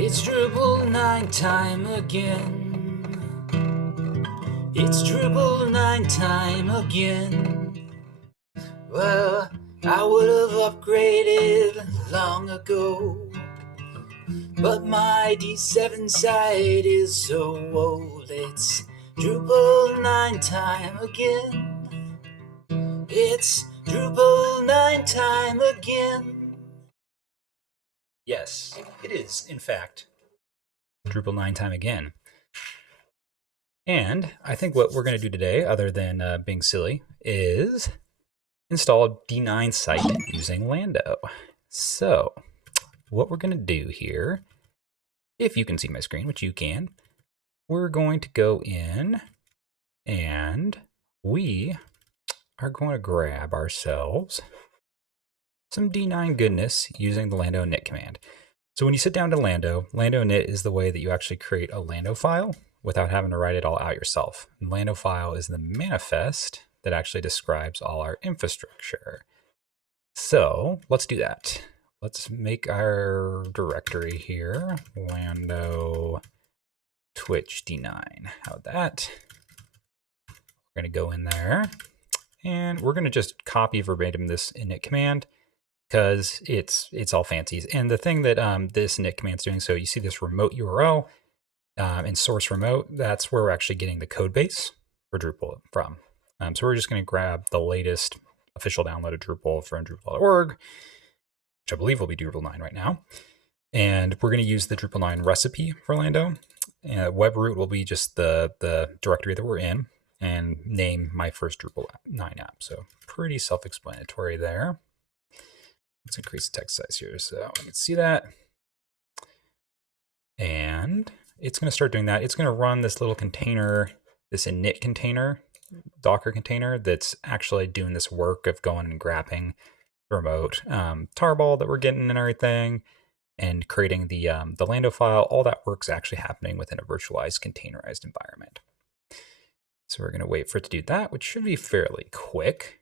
It's Drupal 9 time again. It's Drupal 9 time again. Well, I would have upgraded long ago, but my D7 site is so old. It's Drupal 9 time again. It's Drupal 9 time again. Yes, it is, in fact, Drupal 9 time again. And I think what we're going to do today, other than being silly, is install a D9 site using Lando. So what we're going to do here, if you can see my screen, which you can, we're going to go in and we are going to grab ourselves some D9 goodness using the Lando init command. So when you sit down to Lando init is the way that you actually create a Lando file without having to write it all out yourself. And Lando file is the manifest that actually describes all our infrastructure. So let's do that. Let's make our directory here, Lando Twitch D9. How'd that? We're going to go in there and we're going to just copy verbatim this init command because it's all fancies. And the thing that this init command is doing, so you see this remote URL and source remote, that's where we're actually getting the code base for Drupal from. So we're just going to grab the latest official download of Drupal from Drupal.org, which I believe will be Drupal 9 right now. And we're going to use the Drupal 9 recipe for Lando. Web root will be just the directory that we're in and name my first Drupal 9 app. So pretty self-explanatory there. Let's increase the text size here so we can see that. And it's going to start doing that. It's going to run this little container, this init container, Docker container that's actually doing this work of going and grabbing the remote tarball that we're getting and everything and creating the Lando file. All that work's actually happening within a virtualized containerized environment. So we're going to wait for it to do that, which should be fairly quick.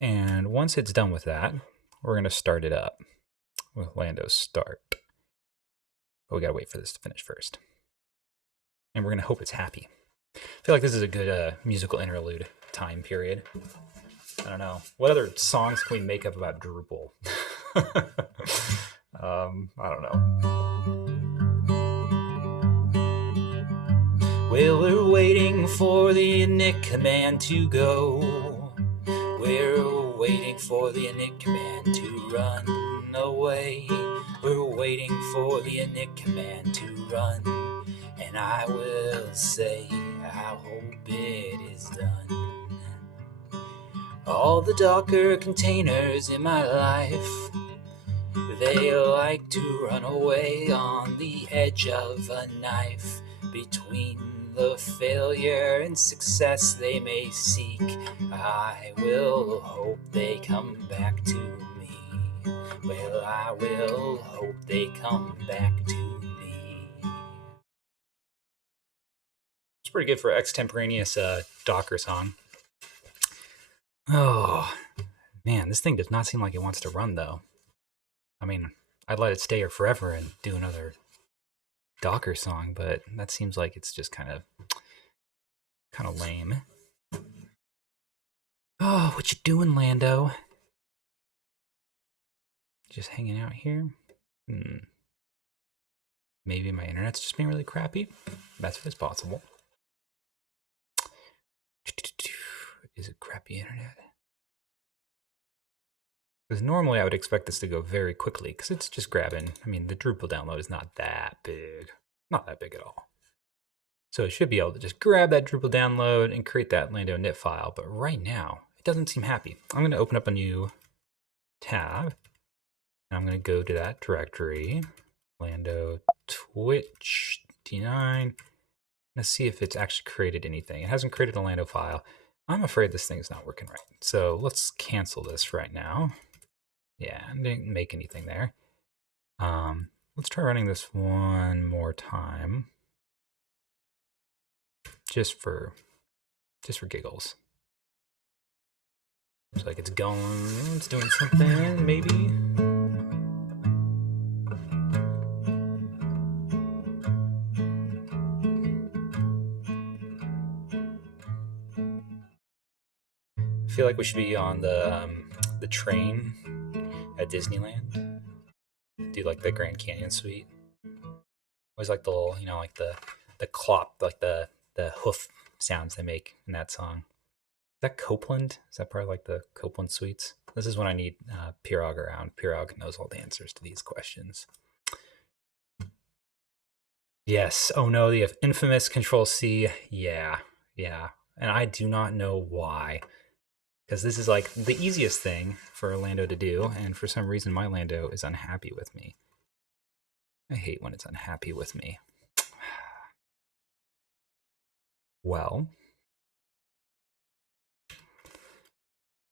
And once it's done with that, we're going to start it up with Lando start. But we got to wait for this to finish first. And we're going to hope it's happy. I feel like this is a good musical interlude time period. I don't know. What other songs can we make up about Drupal? I don't know. Well, we're waiting for the init command to go. We're waiting for the init command to run away. We're waiting for the init command to run. And I will say, I hope it is done. All the Docker containers in my life, they like to run away on the edge of a knife. Between the failure and success they may seek, I will hope they come back to me. Well, I will hope they come back to me. It's pretty good for extemporaneous Docker song. Oh, man, this thing does not seem like it wants to run, though. I mean, I'd let it stay here forever and do another Docker song, but that seems like it's just kind of lame. Oh, what you doing, Lando? Just hanging out here? Maybe my internet's just being really crappy. That's what's possible. Is it crappy internet? Because normally I would expect this to go very quickly because it's just grabbing. I mean, the Drupal download is not that big. Not that big at all. So it should be able to just grab that Drupal download and create that Lando init file. But right now, it doesn't seem happy. I'm going to open up a new tab. And I'm going to go to that directory, Lando Twitch D9. Let's see if it's actually created anything. It hasn't created a Lando file. I'm afraid this thing's not working right. So let's cancel this right now. Yeah, I didn't make anything there. Let's try running this one more time. Just for giggles. Looks like it's doing something, maybe. I feel like we should be on the train at Disneyland. Do like the Grand Canyon suite. Always like the little, like the clop, like the hoof sounds they make in that song. Is that Copeland? Is that part of like the Copeland suites? This is when I need Pirog around. Pirog knows all the answers to these questions. Yes. Oh no, the infamous Control C. Yeah, yeah. And I do not know why. Because this is like the easiest thing for Lando to do, and for some reason my Lando is unhappy with me. I hate when it's unhappy with me. Well,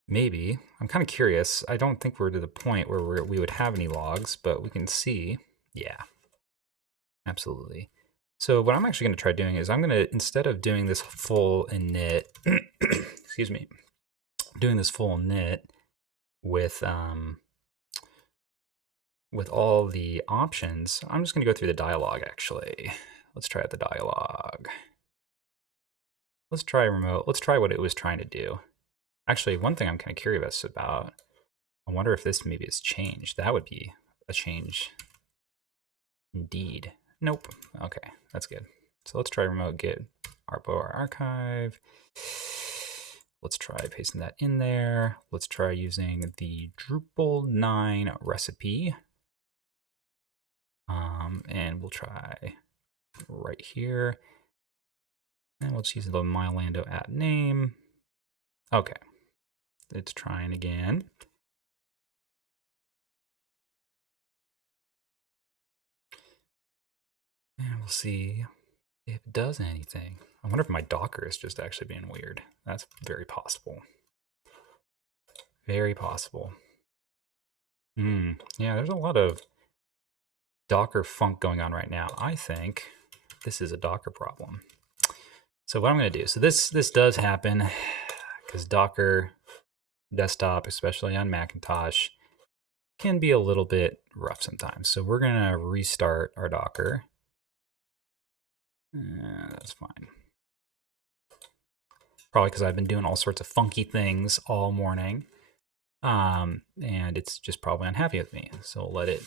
maybe. I'm kind of curious. I don't think we're to the point where we would have any logs, but we can see. Yeah, absolutely. So what I'm actually going to try doing is I'm going to, instead of doing this full init, excuse me, doing this full init with all the options, I'm just going to go through the dialogue actually. Let's try out the dialogue. Let's try remote. Let's try what it was trying to do. Actually, one thing I'm kind of curious about, I wonder if this maybe has changed. That would be a change indeed. Nope. Okay, that's good. So let's try remote get ARPO or archive. Let's try pasting that in there. Let's try using the Drupal 9 recipe. And we'll try right here. And we'll just use the MyLando app name. Okay, it's trying again. And we'll see if it does anything. I wonder if my Docker is just actually being weird. That's very possible. Very possible. Yeah, there's a lot of Docker funk going on right now. I think this is a Docker problem. So what I'm going to do, so this does happen because Docker desktop, especially on Macintosh, can be a little bit rough sometimes. So we're going to restart our Docker. That's fine. Probably because I've been doing all sorts of funky things all morning. And it's just probably unhappy with me. So let it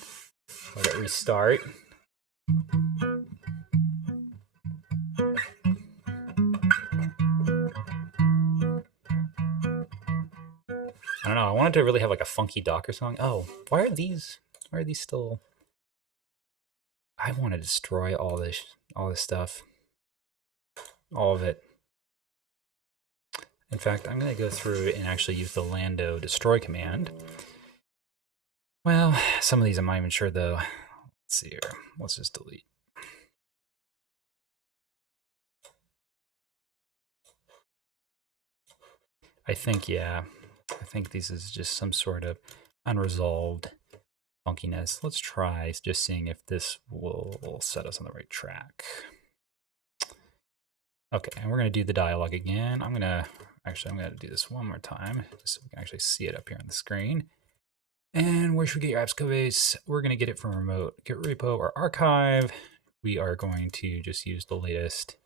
restart. I don't know. I wanted to really have like a funky Docker song. Oh, why are these still? I want to destroy all this stuff, all of it. In fact, I'm going to go through and actually use the Lando destroy command. Well, some of these I'm not even sure though. Let's see here. Let's just delete. I think, yeah. I think this is just some sort of unresolved funkiness. Let's try just seeing if this will set us on the right track. Okay, and we're going to do the dialogue again. I'm going to do this one more time so we can actually see it up here on the screen. And where should we get your apps code base? We're going to get it from remote get repo or archive. We are going to just use the latest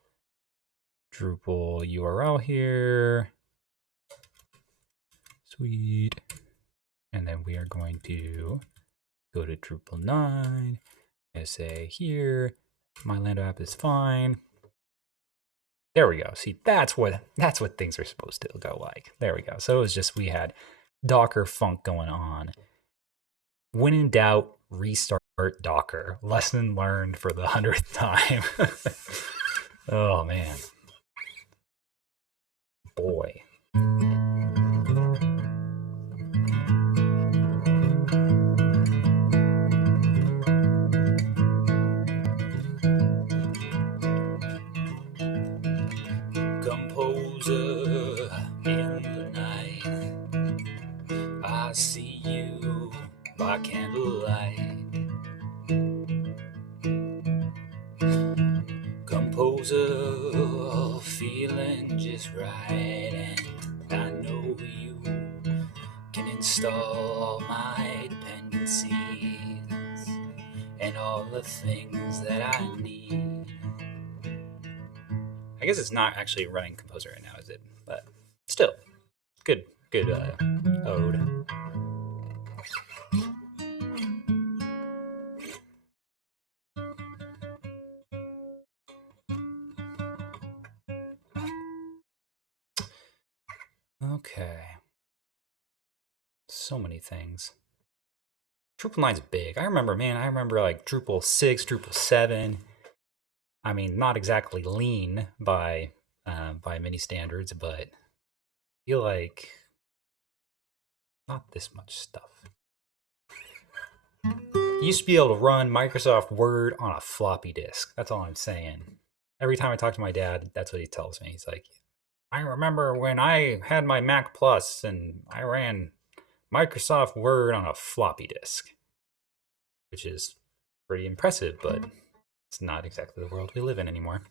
Drupal URL here. Sweet. And then we are going to go to Drupal 9 and say here, my Lando app is fine. There we go. See, that's what things are supposed to go like. There we go. So it was just, we had Docker funk going on. When in doubt, restart Docker. Lesson learned for the 100th time. Oh man. Boy. Composer in the night, I see you by candlelight. Composer, feeling just right, and I know you can install all my dependencies and all the things that I need. I guess it's not actually running Composer right now, is it? But still, good. Good ode. Okay. So many things. Drupal 9's big. I remember, man, I remember like Drupal 6, Drupal 7. I mean, not exactly lean by many standards, but I feel like not this much stuff. You used to be able to run Microsoft Word on a floppy disk. That's all I'm saying. Every time I talk to my dad, that's what he tells me. He's like, I remember when I had my Mac Plus and I ran Microsoft Word on a floppy disk, which is pretty impressive, but it's not exactly the world we live in anymore.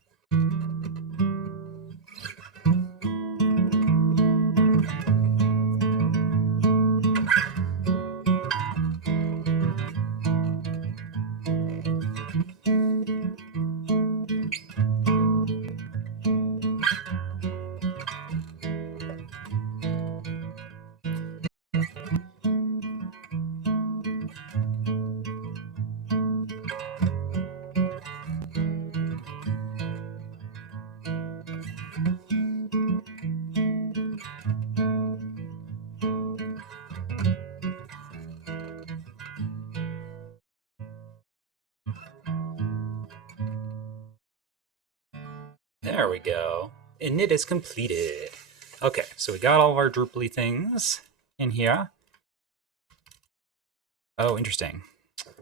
There we go. Init is completed. Okay, so we got all of our Drupal things in here. Oh, interesting.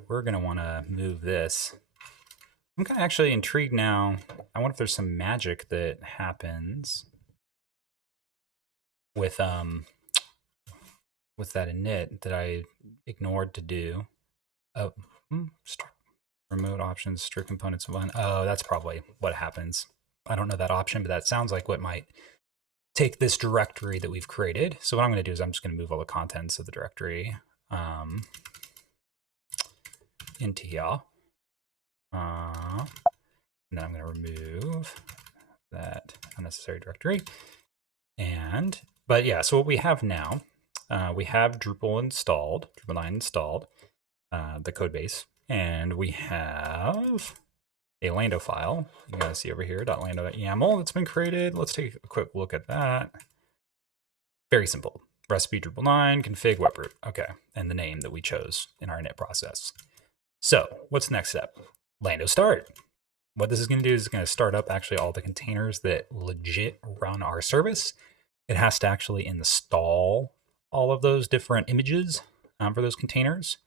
We're going to want to move this. I'm kind of actually intrigued now. I wonder if there's some magic that happens with that init that I ignored to do. Oh, remote options, strict components one. Oh, that's probably what happens. I don't know that option, but that sounds like what might take this directory that we've created. So what I'm going to do is I'm just going to move all the contents of the directory into here. And then I'm going to remove that unnecessary directory. But yeah, so what we have now, we have Drupal installed, Drupal 9 installed, the code base, and we have a Lando file. You guys see over here, .lando.yaml that's been created. Let's take a quick look at that. Very simple. Recipe Drupal 9, config web root. Okay, and the name that we chose in our init process. So what's the next step? Lando start. What this is going to do is it's going to start up actually all the containers that legit run our service. It has to actually install all of those different images for those containers.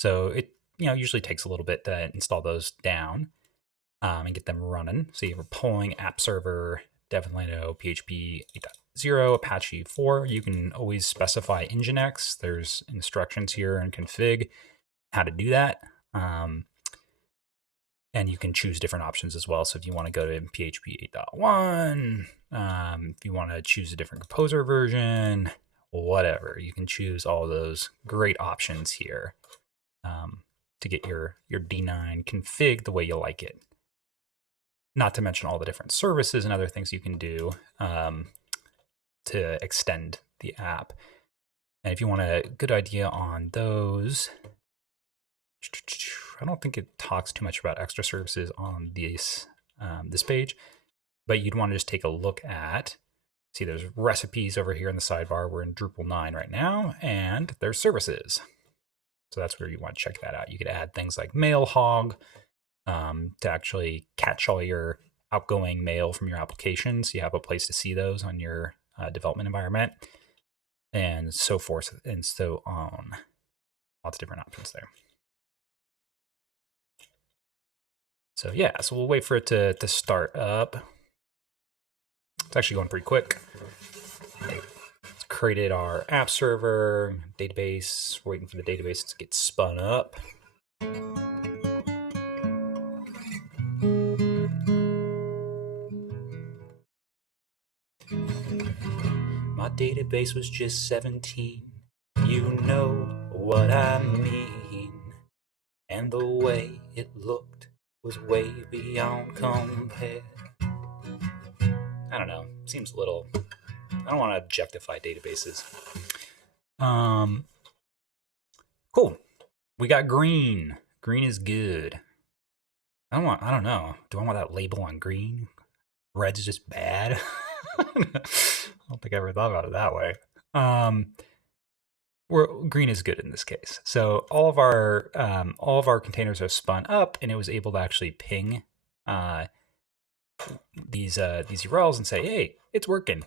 So it usually takes a little bit to install those down and get them running. So you're pulling app server, dev.lando, PHP 8.0, Apache 4. You can always specify Nginx. There's instructions here in config how to do that. And you can choose different options as well. So if you want to go to PHP 8.1, if you want to choose a different composer version, whatever, you can choose all those great options here to get your D9 config the way you like it. Not to mention all the different services and other things you can do to extend the app. And if you want a good idea on those, I don't think it talks too much about extra services on this page, but you'd want to just take a look at, see there's recipes over here in the sidebar. We're in Drupal 9 right now, and there's services. So that's where you want to check that out. You could add things like Mailhog to actually catch all your outgoing mail from your applications. You have a place to see those on your development environment, and so forth and so on. Lots of different options there. So yeah, so we'll wait for it to start up. It's actually going pretty quick. It's created our app server, database. We're waiting for the database to get spun up. My database was just 17. You know what I mean. And the way it looked was way beyond compare. I don't know. Seems a little I don't want to objectify databases. Cool. We got green. Green is good. I don't know. Do I want that label on green? Red's just bad. I don't think I ever thought about it that way. Green is good in this case. So all of our containers are spun up, and it was able to actually ping these URLs and say, hey, it's working,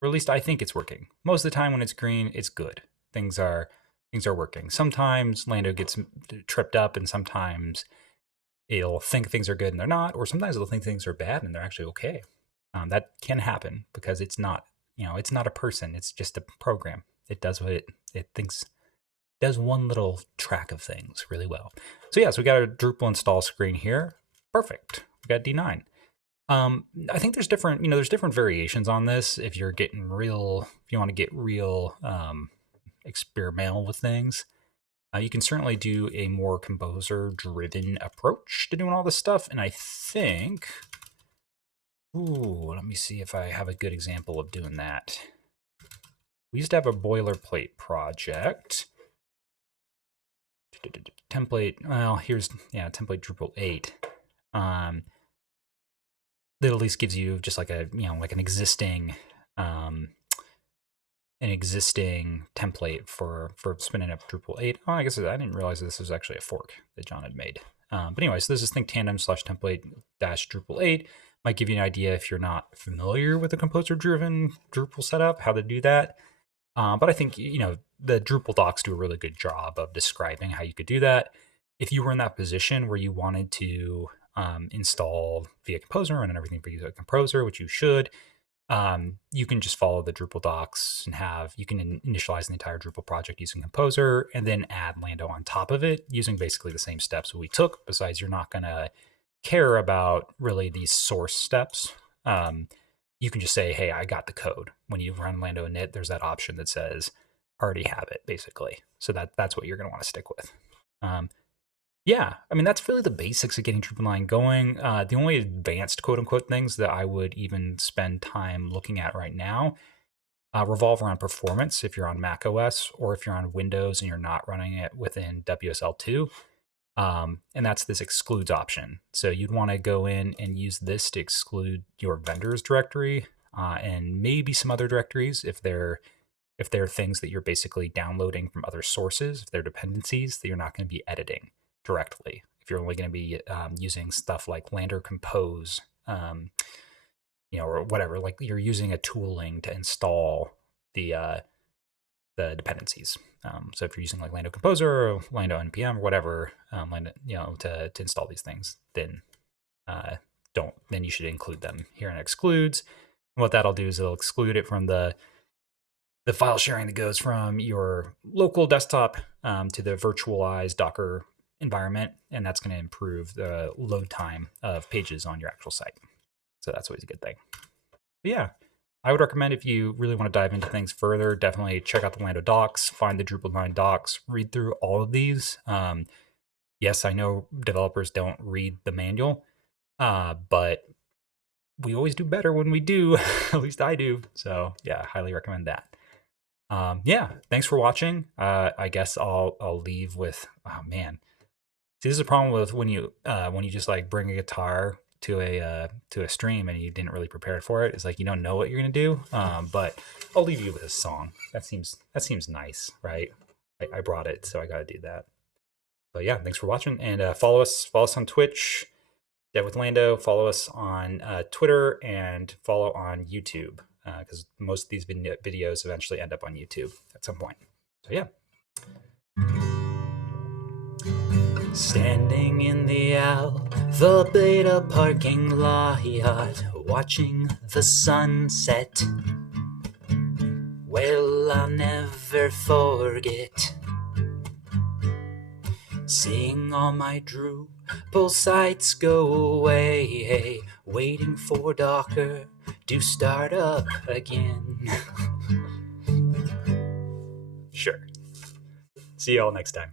or at least I think it's working. Most of the time when it's green, it's good. Things are working. Sometimes Lando gets tripped up, and sometimes it'll think things are good and they're not, or sometimes it'll think things are bad and they're actually okay. That can happen because it's not a person. It's just a program. It does what it thinks. Does one little track of things really well. So yeah, so we got our Drupal install screen here. Perfect. We got D9. I think there's different variations on this. If you want to get real experimental with things, you can certainly do a more composer-driven approach to doing all this stuff. And I think, let me see if I have a good example of doing that. We used to have a boilerplate project. Template, well, template Drupal 8. That at least gives you just like an existing template for spinning up Drupal 8. Oh, I guess I didn't realize this was actually a fork that John had made. But anyway, so this is think tandem/template-Drupal 8. Might give you an idea if you're not familiar with the composer-driven Drupal setup, how to do that. But I think, the Drupal docs do a really good job of describing how you could do that. If you were in that position where you wanted to install via Composer and everything via Composer, which you should, you can just follow the Drupal docs and you can initialize the entire Drupal project using Composer and then add Lando on top of it using basically the same steps we took, besides you're not going to care about really these source steps. You can just say, hey, I got the code. When you run Lando init, there's that option that says already have it, basically. So that's what you're going to want to stick with. Yeah, I mean, that's really the basics of getting Drupal 9 going. The only advanced quote-unquote things that I would even spend time looking at right now revolve around performance if you're on Mac OS, or if you're on Windows and you're not running it within WSL2. And that's this excludes option. So you'd want to go in and use this to exclude your vendors directory and maybe some other directories if they're things that you're basically downloading from other sources, if they're dependencies that you're not going to be editing directly. If you're only going to be using stuff like Lander Compose, or whatever, like you're using a tooling to install the dependencies. So if you're using like Lando Composer or Lando NPM or whatever, to install these things, then you should include them here in excludes. And what that'll do is it'll exclude it from the file sharing that goes from your local desktop to the virtualized Docker environment, and that's going to improve the load time of pages on your actual site. So that's always a good thing. But yeah, I would recommend, if you really want to dive into things further, definitely check out the Lando docs, find the Drupal 9 docs, read through all of these. Yes, I know developers don't read the manual, but we always do better when we do. At least I do. So yeah, highly recommend that. Yeah, thanks for watching. I guess I'll leave with, oh man. See, this is a problem with when you just like bring a guitar to a stream and you didn't really prepare for it. It's like you don't know what you're gonna do. But I'll leave you with a song. That seems nice, right? I brought it, so I gotta do that. But yeah, thanks for watching, and follow us on Twitch, Dev with Lando. Follow us on Twitter, and follow on YouTube, because most of these videos eventually end up on YouTube at some point. So yeah. Standing in the Alphabeta parking lot, watching the sunset. Well, I'll never forget seeing all my Drupal sites go away, waiting for Docker to start up again. Sure. See y'all next time.